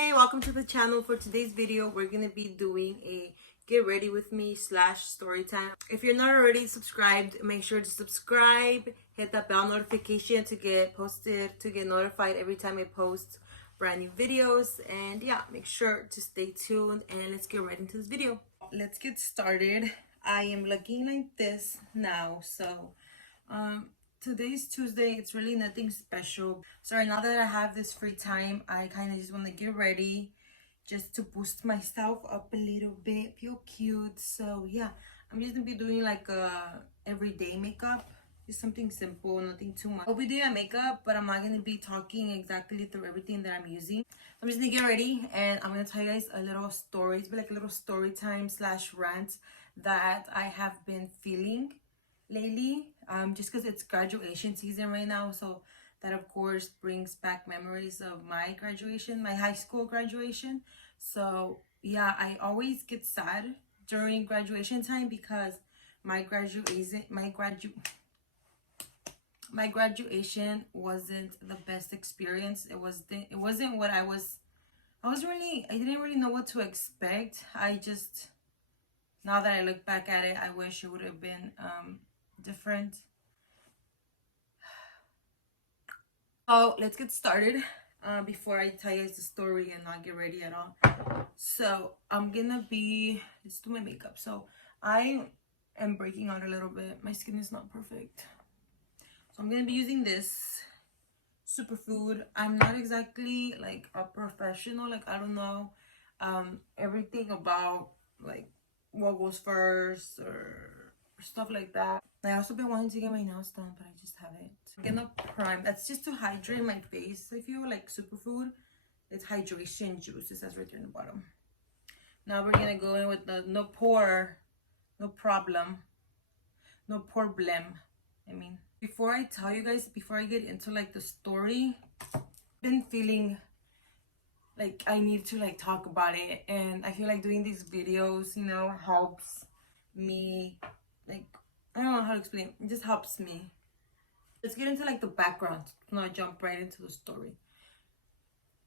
Hey, welcome to the channel. For today's video, we're gonna be doing a get ready with me / story time. If you're not already subscribed, make sure to subscribe, hit that bell notification to get notified every time I post brand new videos. And yeah, make sure to stay tuned and let's get right into this video. Let's get started. I am looking like this now, so today's Tuesday. It's really nothing special. So right now that I have this free time, I kind of just want to get ready just to boost myself up a little bit, feel cute. So yeah, I'm just gonna be doing like a everyday makeup, just something simple, nothing too much. I'll be doing my makeup, but I'm not gonna be talking exactly through everything that I'm using. I'm just gonna get ready and I'm gonna tell you guys a little stories, but like a little story time / rant that I have been feeling lately, just because it's graduation season right now, so that of course brings back memories of my graduation, my high school graduation. So yeah, I always get sad during graduation time because my graduation wasn't the best experience. It wasn't what I didn't really know what to expect. Now that I look back at it, I wish it would have been different. So let's get started before I tell you guys the story and not get ready at all. So let's do my makeup. So I am breaking out a little bit. My skin is not perfect, so I'm gonna be using this superfood. I'm not exactly like a professional, like I don't know everything about like what goes first or stuff like that. I also been wanting to get my nails done, but I just haven't. I'm gonna prime. That's just to hydrate my face. I feel like superfood, it's hydration juice. It says right there in the bottom. Now we're gonna go in with the no problem. I mean, before I tell you guys, before I get into like the story, I've been feeling like I need to like talk about it, and I feel like doing these videos, you know, helps me. Like, I don't know how to explain. It just helps me. Let's get into like the background. Not jump right into the story.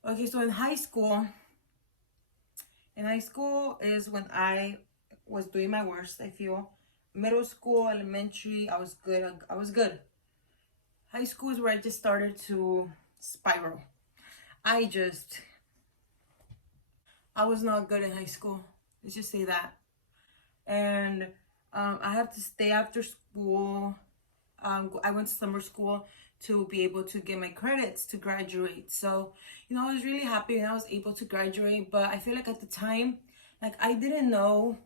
Okay, so in high school is when I was doing my worst, I feel. Middle school, elementary, I was good. High school is where I just started to spiral. I was not good in high school. Let's just say that. And I have to stay after school. I went to summer school to be able to get my credits to graduate. So, you know, I was really happy when I was able to graduate. But I feel like at the time, like I didn't know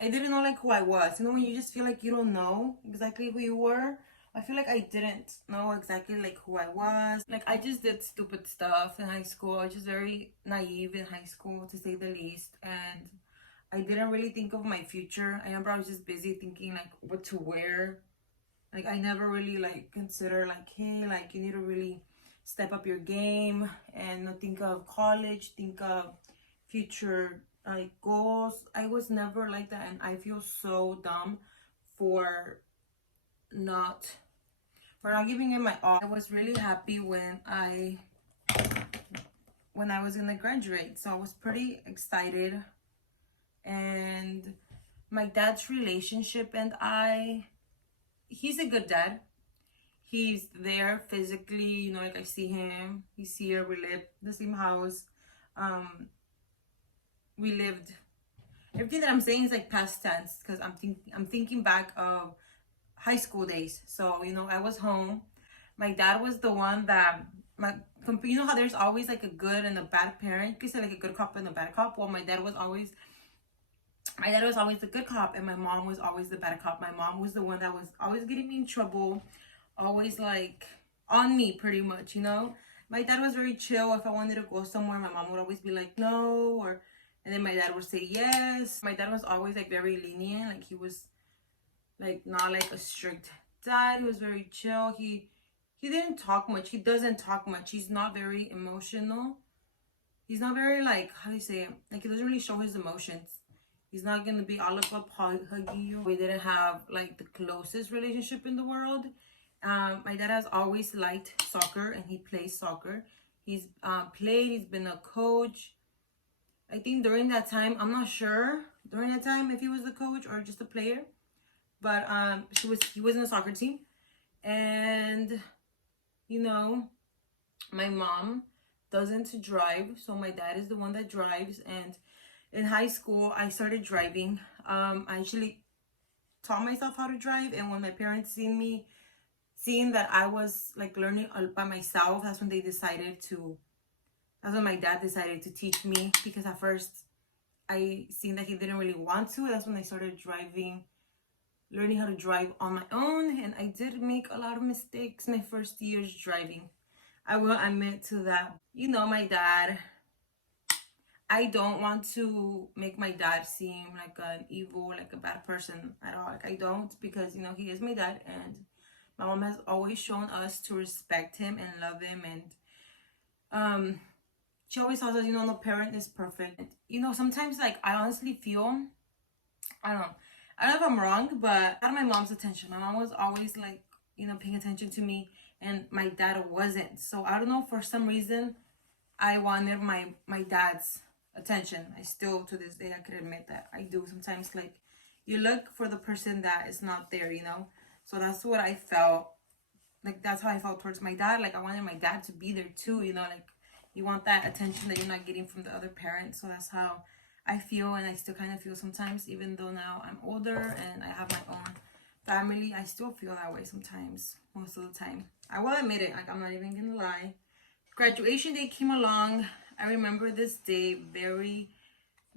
like who I was. You know, when you just feel like you don't know exactly who you were. I feel like I didn't know exactly like who I was. Like I just did stupid stuff in high school. I was just very naive in high school, to say the least. And I didn't really think of my future. I remember I was just busy thinking like what to wear. Like I never really like consider like, hey, like you need to really step up your game and not think of college, think of future like goals. I was never like that, and I feel so dumb for not giving it my all. I was really happy when I was gonna graduate, so I was pretty excited. And my dad's relationship and he's a good dad. He's there physically, you know, like I see him, he's here, we live in the same house. We lived, everything that I'm saying is like past tense because I'm thinking back of high school days. So, you know, I was home. My dad was the one that you know how there's always like a good and a bad parent. You could say like a good cop and a bad cop. Well, my dad was always the good cop, and my mom was always the bad cop. My mom was the one that was always getting me in trouble, always like on me pretty much, you know. My dad was very chill. If I wanted to go somewhere, my mom would always be like no, and then my dad would say yes. My dad was always like very lenient. Like he was like not like a strict dad. He was very chill. He didn't talk much. He doesn't talk much. He's not very emotional. He's not very like, how do you say it? Like he doesn't really show his emotions. He's not gonna be all up hugging you. We didn't have like the closest relationship in the world. My dad has always liked soccer and he plays soccer. He's played, he's been a coach. I think during that time, I'm not sure during that time if he was the coach or just a player, but he was in the soccer team. And you know, my mom doesn't drive, so my dad is the one that drives. And in high school, I started driving. I actually taught myself how to drive, and when my parents seeing that I was like learning all by myself, that's when my dad decided to teach me, because at first I seen that he didn't really want to. That's when I started learning how to drive on my own, and I did make a lot of mistakes my first years driving. I will admit to that. You know, my dad, I don't want to make my dad seem like an evil, like a bad person at all. Like, I don't, because, you know, he is my dad, and my mom has always shown us to respect him and love him. And she always tells us, you know, no parent is perfect. You know, sometimes, like, I honestly feel, I don't know if I'm wrong, but out of my mom's attention, my mom was always, like, you know, paying attention to me, and my dad wasn't. So I don't know, for some reason, I wanted my dad's attention. I still, to this day, I could admit that I do sometimes. Like, you look for the person that is not there, you know. So that's what I felt. Like, that's how I felt towards my dad. Like, I wanted my dad to be there too, you know. Like, you want that attention that you're not getting from the other parent. So that's how I feel, and I still kind of feel sometimes, even though now I'm older and I have my own family, I still feel that way sometimes, most of the time. I will admit it, like, I'm not even gonna lie. Graduation day came along. I remember this day very,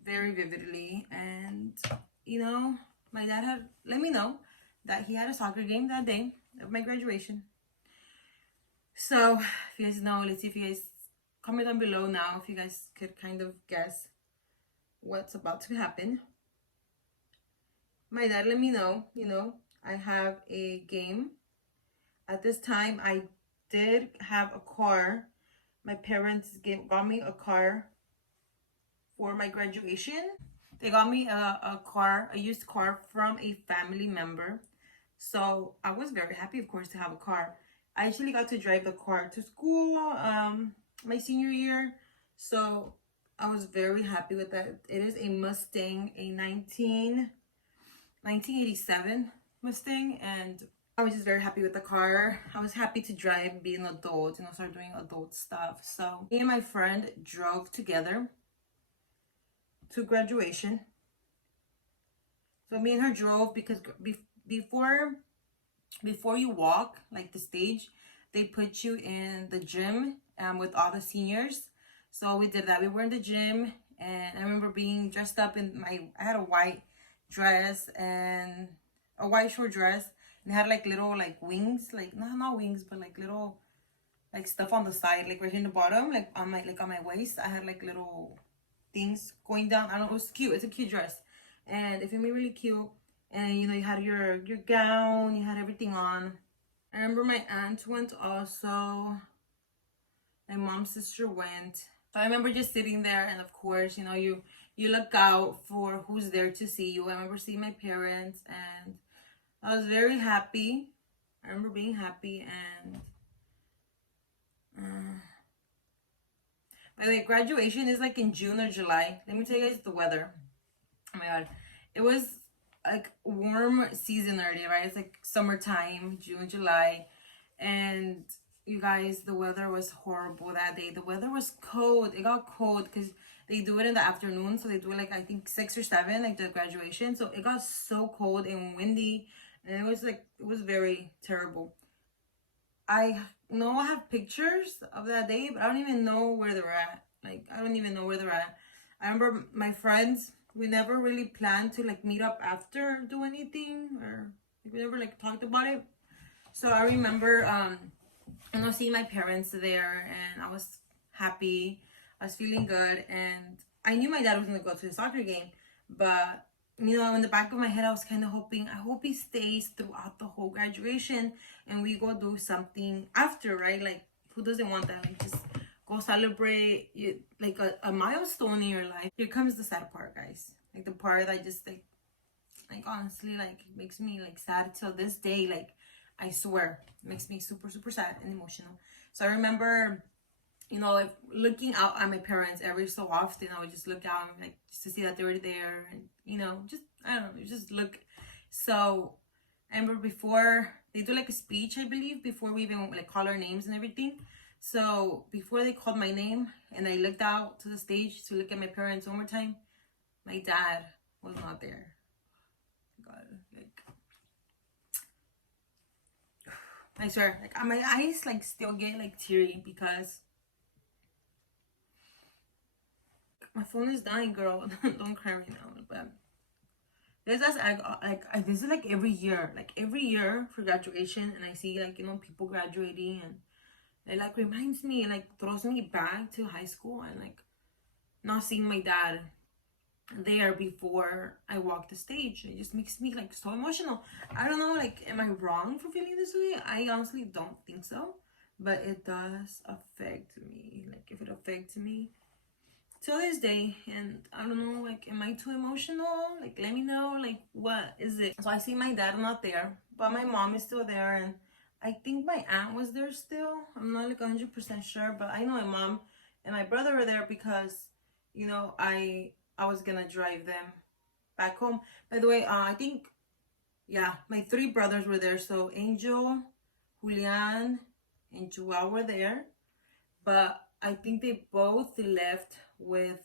very vividly. And, you know, my dad had let me know that he had a soccer game that day of my graduation. So, if you guys know, let's see if you guys comment down below now if you guys could kind of guess what's about to happen. My dad let me know, you know, I have a game. At this time, I did have a car. My parents got me a car for my graduation. They got me a used car from a family member. So I was very happy, of course, to have a car. I actually got to drive the car to school my senior year. So I was very happy with that. It is a Mustang, a 1987 Mustang, and I was just very happy with the car. I was happy to drive, be an adult, you know, start doing adult stuff. So me and my friend drove together to graduation. So me and her drove, because before you walk, like, the stage, they put you in the gym with all the seniors. So we did that. We were in the gym, and I remember being dressed up in I had a white dress and a white short dress, and it had like little like wings, like not wings, but like little like stuff on the side, like right here in the bottom, like on my waist. I had like little things going down. I don't know, it was cute. It's a cute dress, and it made me really cute. And you know, you had your gown, you had everything on. I remember my aunt went also. My mom's sister went. So I remember just sitting there, and of course, you know, you look out for who's there to see you. I remember seeing my parents, and I was very happy. I remember being happy. And by the way, graduation is like in June or July. Let me tell you guys the weather. Oh my god, it was like warm season already, right? It's like summertime, June, July, and you guys, the weather was horrible that day. The weather was cold. It got cold because they do it in the afternoon, so they do it like I think 6 or 7, like the graduation. So it got so cold and windy, and it was very terrible. I know I have pictures of that day, but I don't even know where they're at. Like, I don't even know where they're at. I remember my friends, we never really planned to like meet up after, do anything, or we never like talked about it. So I remember you know, seeing my parents there, and I was happy. I was feeling good, and I knew my dad was gonna go to the soccer game, but you know, in the back of my head, I was kind of hoping, I hope he stays throughout the whole graduation, and we go do something after, right? Like, who doesn't want that? Like, just go celebrate like a milestone in your life. Here comes the sad part, guys. Like, the part that just like honestly, like, makes me like sad till this day. Like, I swear, it makes me super, super sad and emotional. So I remember you know, if looking out at my parents every so often, I would just look out and like just to see that they were there, and you know, just I don't know, just look. So I remember before they do like a speech, I believe, before we even like call our names and everything. So before they called my name and I looked out to the stage to look at my parents one more time, my dad was not there. God, like I swear, like my eyes like still get like teary because my phone is dying, girl. Don't cry right now. But this is this is like every year for graduation, and I see like, you know, people graduating, and it like reminds me and like throws me back to high school and like not seeing my dad there before I walk the stage. It just makes me like so emotional. I don't know, like, am I wrong for feeling this way? I honestly don't think so, but it does affect me. Like, if it affects me till this day, and I don't know, like, am I too emotional? Like, let me know, like, what is it? So I see my dad not there, but my mom is still there, and I think my aunt was there still. I'm not like 100% sure, but I know my mom and my brother were there because, you know, I was gonna drive them back home. By the way, I think, yeah, my three brothers were there. So Angel, Julian, and Joel were there, but I think they both left with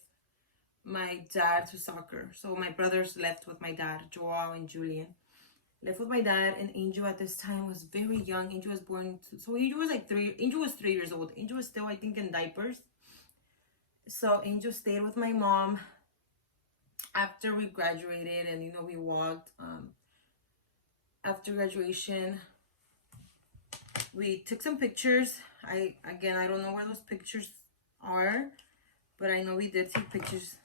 my dad to soccer. So my brothers left with my dad, Joel and Julian. Left with my dad, and Angel at this time was very young. Angel was born, so Angel was like Angel was 3 years old. Angel was still, I think, in diapers. So Angel stayed with my mom after we graduated, and you know, we walked. After graduation, we took some pictures. I don't know where those pictures are, but I know we did take pictures.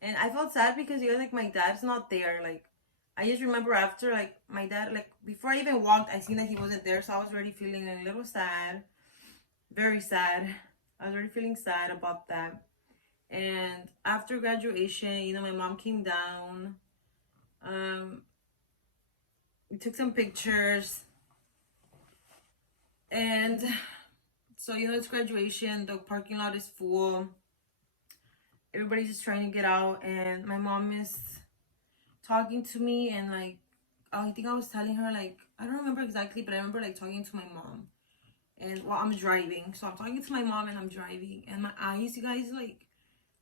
And I felt sad because, you know, like, my dad's not there. Like, I just remember after, like, my dad, like, before I even walked, I seen that he wasn't there. So I was already feeling a little sad. Very sad. I was already feeling sad about that. And after graduation, you know, my mom came down. We took some pictures. And so, you know, it's graduation. The parking lot is full. Everybody's just trying to get out. And my mom is talking to me, and like, I think I was telling her, like, I don't remember exactly, but I remember like talking to my mom, and while I'm driving. So I'm talking to my mom and I'm driving, and my eyes, you guys, like,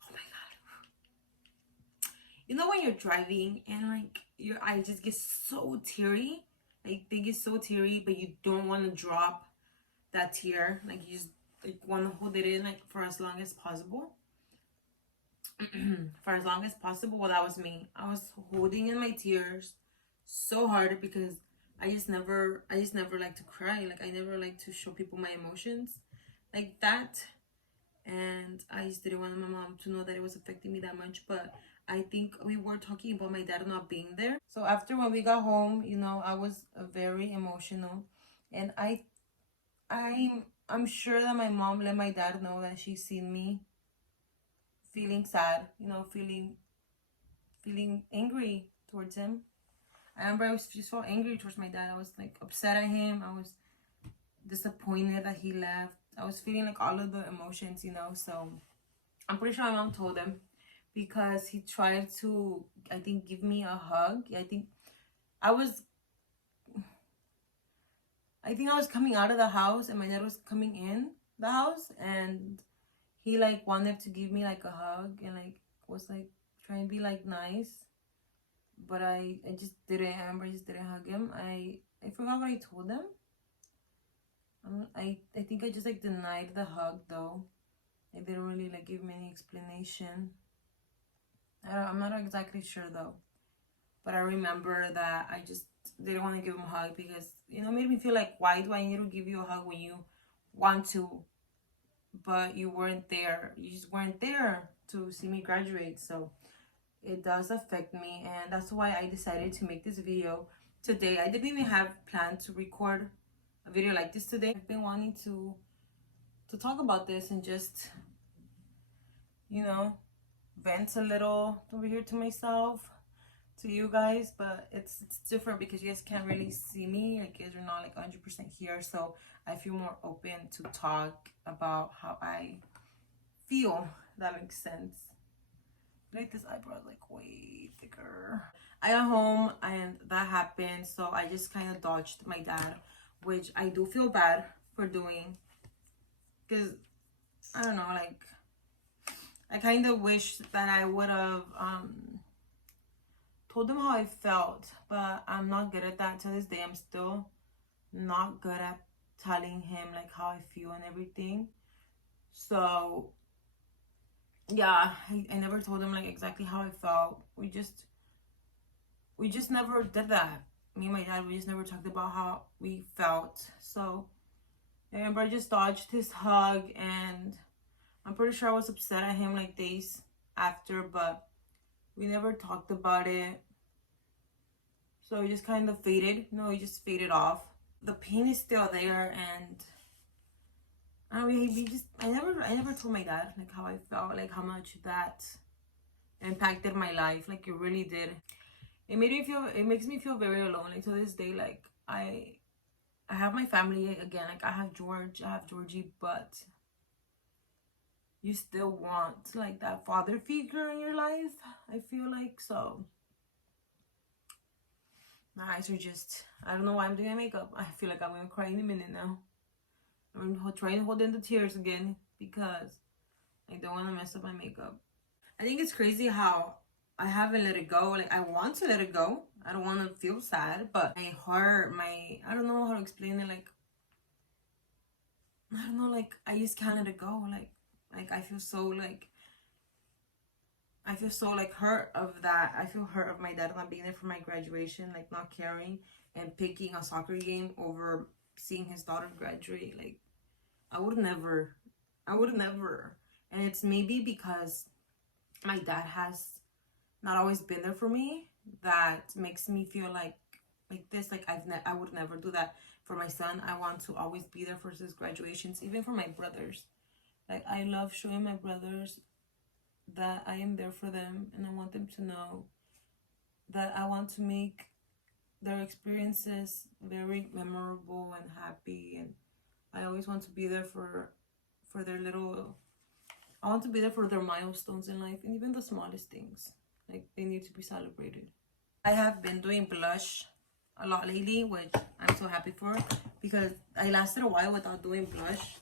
oh my god, you know, when you're driving and like your eyes just get so teary, like they get so teary, but you don't want to drop that tear, like you just like want to hold it in like for as long as possible. For as long as possible. Well, that was me. I was holding in my tears so hard because I just never like to cry. Like, I never like to show people my emotions like that, and I just didn't want my mom to know that it was affecting me that much. But I think we were talking about my dad not being there. So after, when we got home, you know, I was very emotional, and I'm sure that my mom let my dad know that she's seen me feeling sad, you know, feeling angry towards him. I remember I was just so angry towards my dad. I was like upset at him. I was disappointed that he left. I was feeling like all of the emotions, you know. So I'm pretty sure my mom told him, because he tried to, I think, give me a hug. I was coming out of the house, and my dad was coming in the house, and he like wanted to give me like a hug, and like was like trying to be like nice, but I just didn't. I remember I just didn't hug him. I forgot what I told him. I think I just like denied the hug though. I didn't really like give him any explanation. I'm not exactly sure though, but I remember that I just didn't want to give him a hug because, you know, it made me feel like, why do I need to give you a hug when you want to, but you weren't there? You just weren't there to see me graduate. So it does affect me, and that's why I decided to make this video today. I didn't even have planned to record a video like this today. I've been wanting to talk about this and just, you know, vent a little over here to myself. to you guys, but it's different because you guys can't really see me. Like, you guys are not like 100% here, so I feel more open to talk about how I feel. That makes sense. Like, this eyebrow is like way thicker. I got home and that happened, so I just kind of dodged my dad, which I do feel bad for doing, because I don't know, like, I kind of wish that I would have told him how I felt, but I'm not good at that. To this day, I'm still not good at telling him like how I feel and everything. So yeah, I never told him like exactly how I felt. We just never did that. Me and my dad, we just never talked about how we felt. So I remember I just dodged his hug, and I'm pretty sure I was upset at him like days after, but we never talked about it. So it just kind of faded. No, it just faded off. The pain is still there, and I mean, I never told my dad like how I felt, like how much that impacted my life. Like, it really did. It makes me feel very alone. Like, to this day, like I have my family again. Like, I have Georgie, but you still want like that father figure in your life, I feel like. So my eyes are just, I don't know why I'm doing my makeup. I feel like I'm gonna cry in a minute now. I'm trying to hold in the tears again because I don't want to mess up my makeup. I think it's crazy how I haven't let it go. Like, I want to let it go. I don't want to feel sad, but my heart, I don't know how to explain it. Like, I don't know, like, I just can't let it go. Like I feel so like hurt of that. I feel hurt of my dad not being there for my graduation, like not caring and picking a soccer game over seeing his daughter graduate. Like, I would never. And it's maybe because my dad has not always been there for me that makes me feel like this. Like, I would never do that for my son. I want to always be there for his graduations, even for my brothers. Like, I love showing my brothers that I am there for them, and I want them to know that I want to make their experiences very memorable and happy. And I always want to be there for their little, I want to be there for their milestones in life, and even the smallest things. Like, they need to be celebrated. I have been doing blush a lot lately, which I'm so happy for, because I lasted a while without doing blush.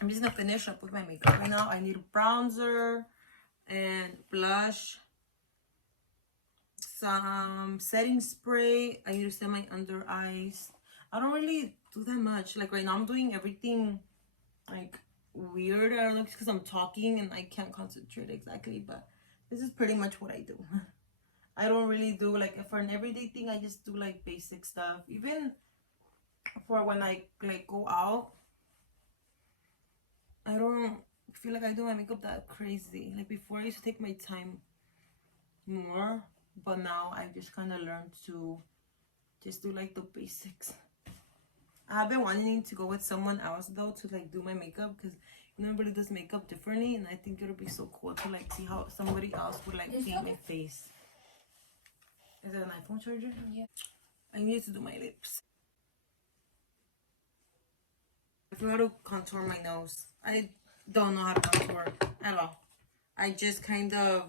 I'm just gonna finish up with my makeup right now. I need bronzer and blush, some setting spray. I need to set my under eyes. I don't really do that much. Like, right now I'm doing everything like weird. I don't know, because I'm talking and I can't concentrate exactly, but this is pretty much what I do. I don't really do like, for an everyday thing, I just do like basic stuff. Even for when I like go out, I don't feel like I do my makeup that crazy. Like, before, I used to take my time more, but now I just kind of learned to just do like the basics. I have been wanting to go with someone else though to like do my makeup, because nobody does makeup differently, and I think it'll be so cool to like see how somebody else would like paint my face. Is it an iPhone charger? Yeah. I need to do my lips. I know how to contour my nose. I don't know how to contour at all. I just kind of,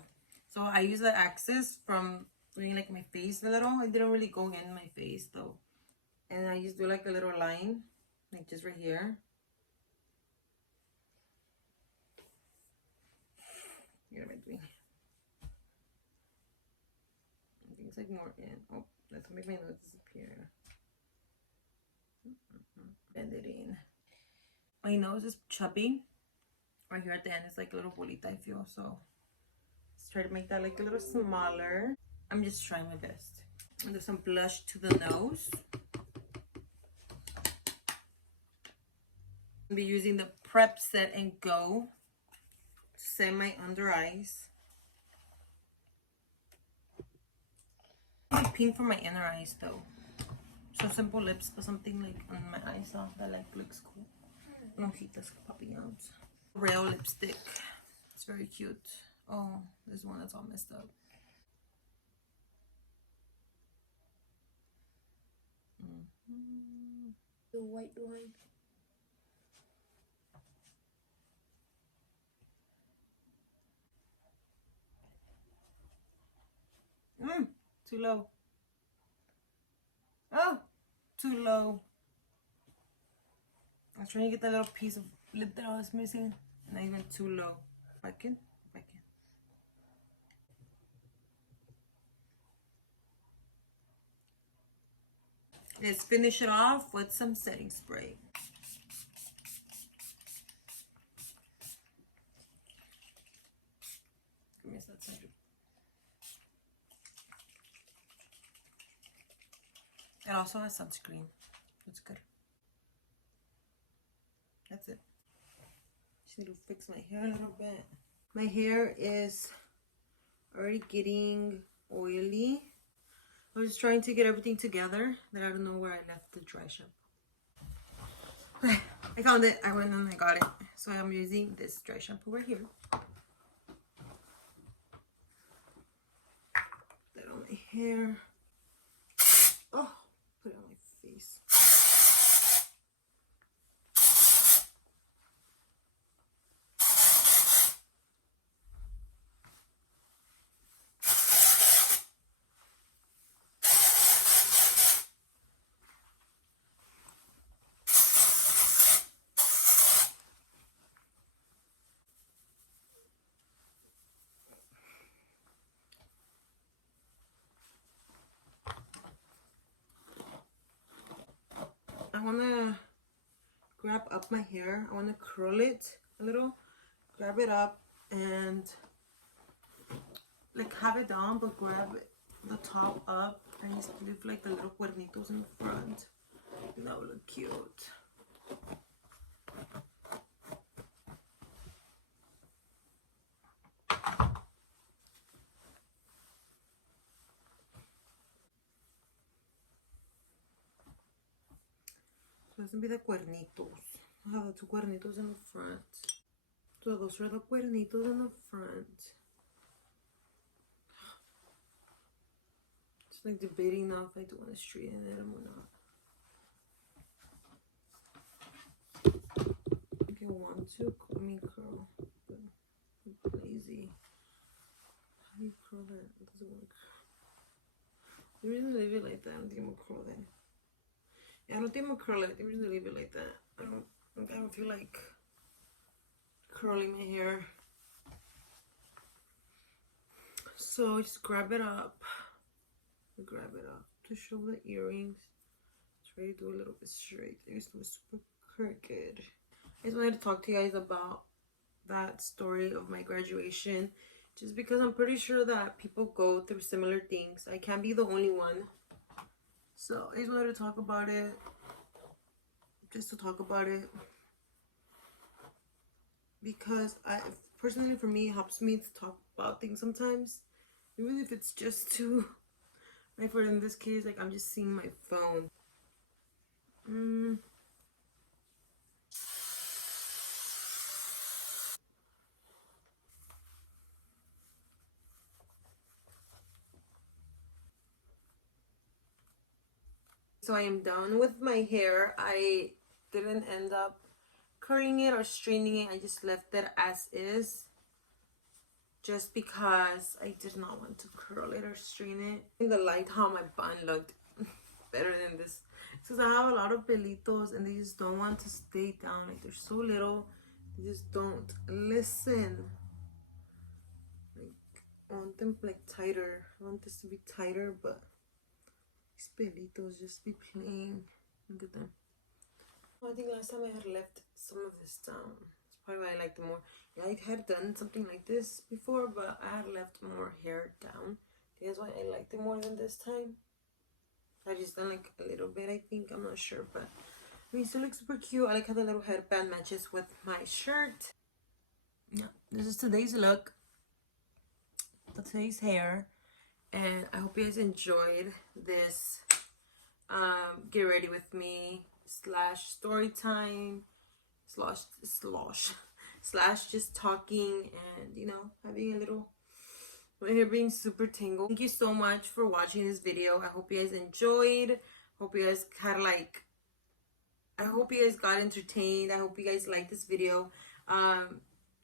so I use the axis from doing like my face a little. I didn't really go in my face though. And I just do like a little line, like just right here. What am I doing? I think it's like more in. Oh, let's make my nose disappear. Bend it in. My nose is chubby. Right here at the end is like a little bolita, I feel. So let's try to make that like a little smaller. I'm just trying my best. And do some blush to the nose. I'll be using the Prep Set and Go to set my under eyes. I like pink for my inner eyes though. So simple lips, but something like on my eyes that like looks cool. Hojitas popping out. Real lipstick. It's very cute. Oh, this one is all messed up. The white line. Too low. Oh, too low. I was trying to get that little piece of lip that I was missing, and I went too low. Back in, back in. Let's finish it off with some setting spray. Give me that side. It also has sunscreen. That's good. That's it. Just need to fix my hair a little bit. My hair is already getting oily. I was trying to get everything together, then I don't know where I left the dry shampoo. I found it. I went and I got it. So I'm using this dry shampoo right here. Put that on my hair. Oh, put it on my face. I want to grab up my hair. I want to curl it a little. Grab it up and like have it down, but grab the top up and just leave like the little cuernitos in the front. And that would look cute. So it's gonna be the cuernitos. I have the two cuernitos in the front. So those are the cuernitos in the front. Just like debating now if I do want to straighten it or not. I think I want to curl, but I'm lazy. How do you curl that? It doesn't work. I'm just gonna leave it like that. I don't think I'm gonna curl that. Yeah, I don't think I'm gonna curl it. I think I'm just gonna leave it like that. I don't feel like curling my hair. So just grab it up. Grab it up to show the earrings. Try to do a little bit straight. It used to be super crooked. I just wanted to talk to you guys about that story of my graduation, just because I'm pretty sure that people go through similar things. I can't be the only one. So I just wanted to talk about it. Just to talk about it. Because personally for me, it helps me to talk about things sometimes. Even if it's just to, like for in this case, like I'm just seeing my phone. So I am done with my hair. I didn't end up curling it or straightening it. I just left it as is, just because I did not want to curl it or straighten it. In the light, how my bun looked better than this, because I have a lot of pelitos and they just don't want to stay down. Like they're so little, they just don't listen. Like I want them like tighter. I want this to be tighter, but these pelitos just be playing. Look at them. I think last time I had left some of this down. That's probably why I liked it more. Yeah, I had done something like this before, but I had left more hair down. That's why I liked it more than this time. I just done like a little bit, I think. I'm not sure, but I mean, it still looks super cute. I like how the little headband matches with my shirt. Yeah, this is today's look. Today's hair. And I hope you guys enjoyed this get ready with me / story time / just talking and, you know, having a little, my hair being super tangled. Thank you so much for watching this video. I hope you guys enjoyed. Hope you guys had like, I hope you guys got entertained. I hope you guys like this video. I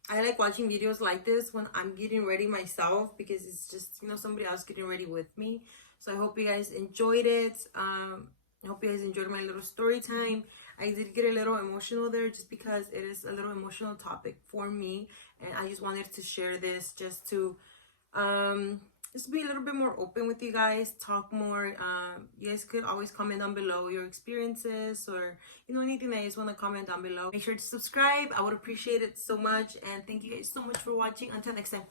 like watching videos like this when I'm getting ready myself, because it's just, you know, somebody else getting ready with me. So I hope you guys enjoyed it. I hope you guys enjoyed my little story time. I did get a little emotional there just because it is a little emotional topic for me, and I just wanted to share this just to just be a little bit more open with you guys, talk more. You guys could always comment down below your experiences, or you know, anything that you just want to comment down below. Make sure to subscribe. I would appreciate it so much, and thank you guys so much for watching. Until next time.